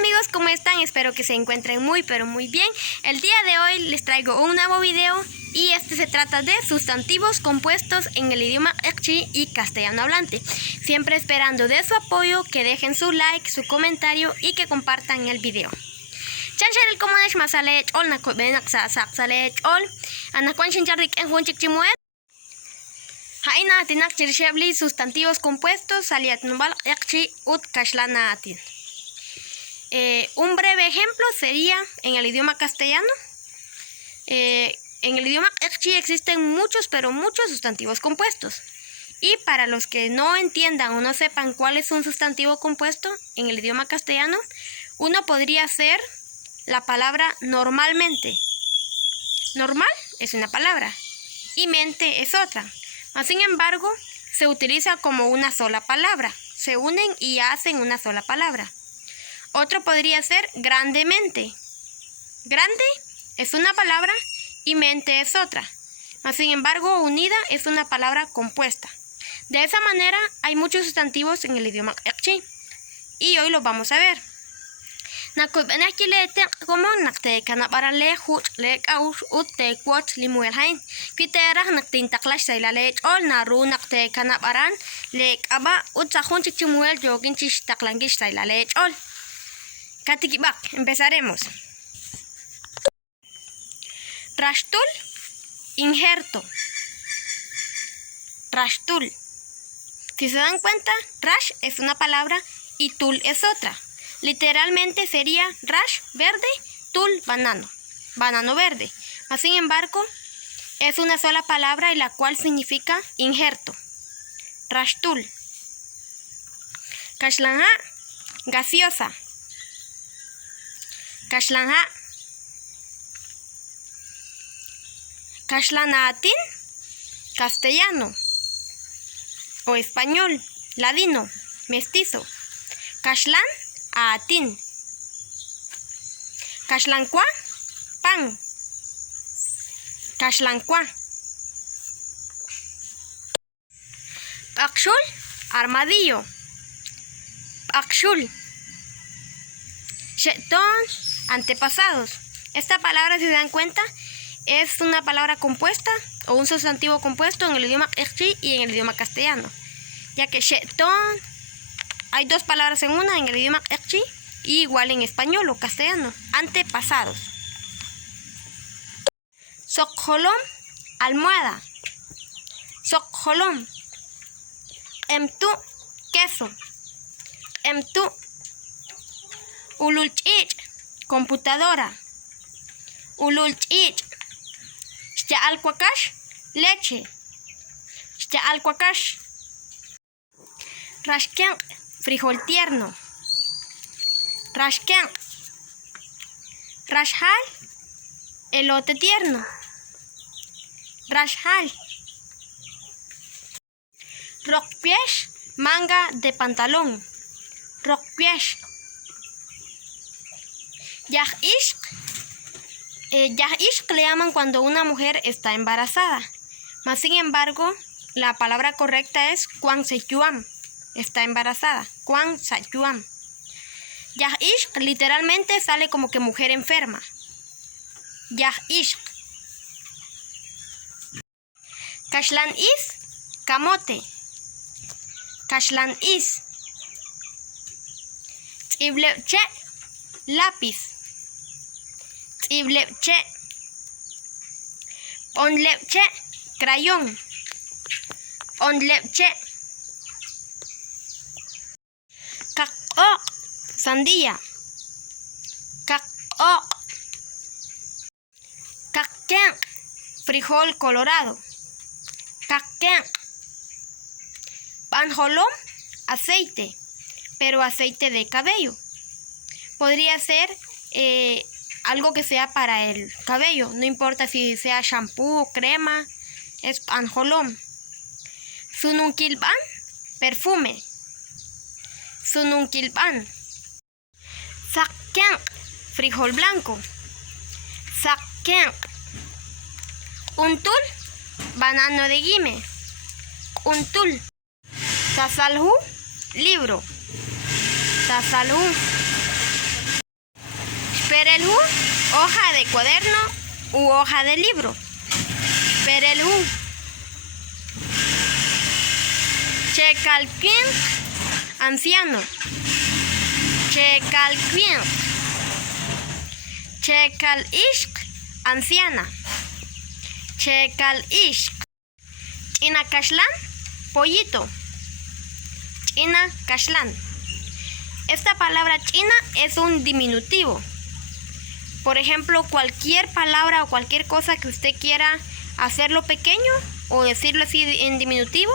amigos, ¿cómo están? Espero que se encuentren muy pero muy bien. El día de hoy les traigo un nuevo video y se trata de sustantivos compuestos en el idioma Ekchi y castellano hablante. Siempre esperando de su apoyo, que dejen su like, su comentario y que compartan el video. Chanchel comunes masale ol na ko benak sa sale ol anakwan chincharrik en hunchik chimuet. Haina tinak chirshebli sustantivos compuestos saliat nubal Ekchi ut kashlana atin. Un breve ejemplo sería en el idioma castellano. En el idioma Ekchi existen muchos, pero muchos sustantivos compuestos. Y para los que no entiendan o no sepan cuál es un sustantivo compuesto en el idioma castellano, uno podría ser la palabra normalmente. Normal es una palabra y mente es otra. Sin embargo, se utiliza como una sola palabra. Se unen y hacen una sola palabra. Otro podría ser grandemente. Grande es una palabra y mente es otra. Sin embargo, unida es una palabra compuesta. De esa manera hay muchos sustantivos en el idioma Ekchi y hoy los vamos a ver. Empezaremos. Rashtul, injerto. Rashtul. Si se dan cuenta, rash es una palabra y tul es otra. Literalmente sería rash verde, tul banano, banano verde. Sin embargo, es una sola palabra y la cual significa injerto. Rashtul. Kashlanja, gaseosa. Kashlanja. Kashlanatin, castellano o español, ladino, mestizo. Kashlan, atin. Kashlankwa, pan. Kashlankwa. Pakshul, armadillo. Pakshul. Sheton, antepasados. Esta palabra, si se dan cuenta, es una palabra compuesta o un sustantivo compuesto en el idioma Ekchi y en el idioma castellano, ya que sheton hay dos palabras en una en el idioma Ekchi y igual en español o castellano, antepasados. Sokholom, almohada. Sokholom. Emtu, queso. Emtu. Ululchich, computadora. Ululchich. Alquakash, leche. Alquakash. Rashken, frijol tierno. Rashken. Rashhal, elote tierno. Rashhal. Rokpiesh, manga de pantalón. Rokpiesh. Yahishk. Yahishk le llaman cuando una mujer está embarazada. Sin embargo, la palabra correcta es Kwan Seyuam. Está embarazada. Kwan Sayuam. Yahishk literalmente sale como que mujer enferma. Yahishk. Kashlan is, camote. Kashlan is. Tzibleche, lápiz. Tzibleche. Onlepche, crayón. Onlepche. Kak'ok, sandía. Kak'ok. Kak'ken, frijol colorado. Kak'ken. Panjolom, aceite, pero aceite de cabello. Podría ser algo que sea para el cabello, no importa si sea shampoo o crema, es panjolom. Sununkilban, perfume. Sununkilban. Sakken, frijol blanco. Sakken. Untul, banano de guime. Untul. Sasalhu, libro. Sasalhu. Perel hu, hoja de cuaderno u hoja de libro. Perel hu. Checalquin, anciano. Checalquin. Checal ishq, anciana. Checal ishq. China kashlan, pollito. China kashlan. Esta palabra china es un diminutivo. Por ejemplo, cualquier palabra o cualquier cosa que usted quiera hacerlo pequeño o decirlo así en diminutivo,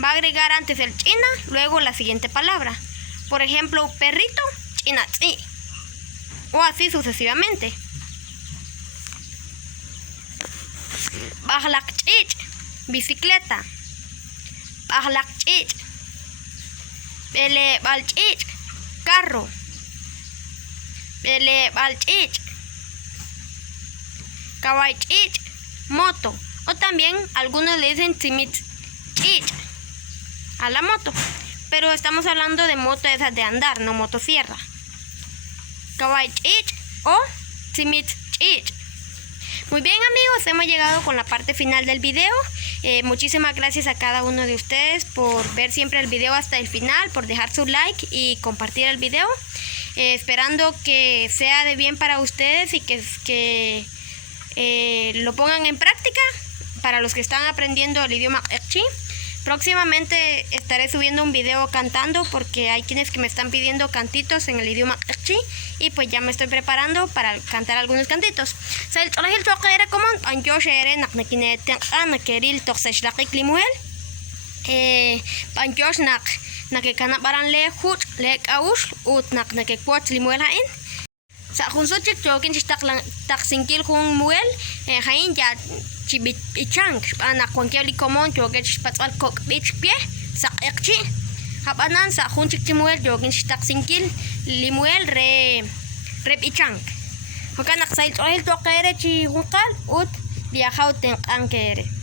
va a agregar antes el china, luego la siguiente palabra. Por ejemplo, perrito, china tzi. O así sucesivamente. Bahlak chich, bicicleta. Bahlak chich. Bele bal chich, carro. Bele bal chich. Kawai chich, moto. O también algunos le dicen timit chich a la moto. Pero estamos hablando de moto esas de andar, no motosierra. Kawai chich o timit chich. Muy bien, amigos, hemos llegado con la parte final del video. Muchísimas gracias a cada uno de ustedes por ver siempre el video hasta el final, por dejar su like y compartir el video. Esperando que sea de bien para ustedes y que lo pongan en práctica para los que están aprendiendo el idioma Ekchi. Próximamente estaré subiendo un video cantando porque hay quienes que me están pidiendo cantitos en el idioma Ekchi y pues ya me estoy preparando para cantar algunos cantitos. Sa khunsochik jokin taksinkil khun muel hain ya chibit ichang ana kwankeli komon jokin patsal kok bich pie sa ekchi habanan sa khunchik muel jokin taksinkil limuel re ichang hokan aksail tohil to kere chi hukal ut dia khauten ankere.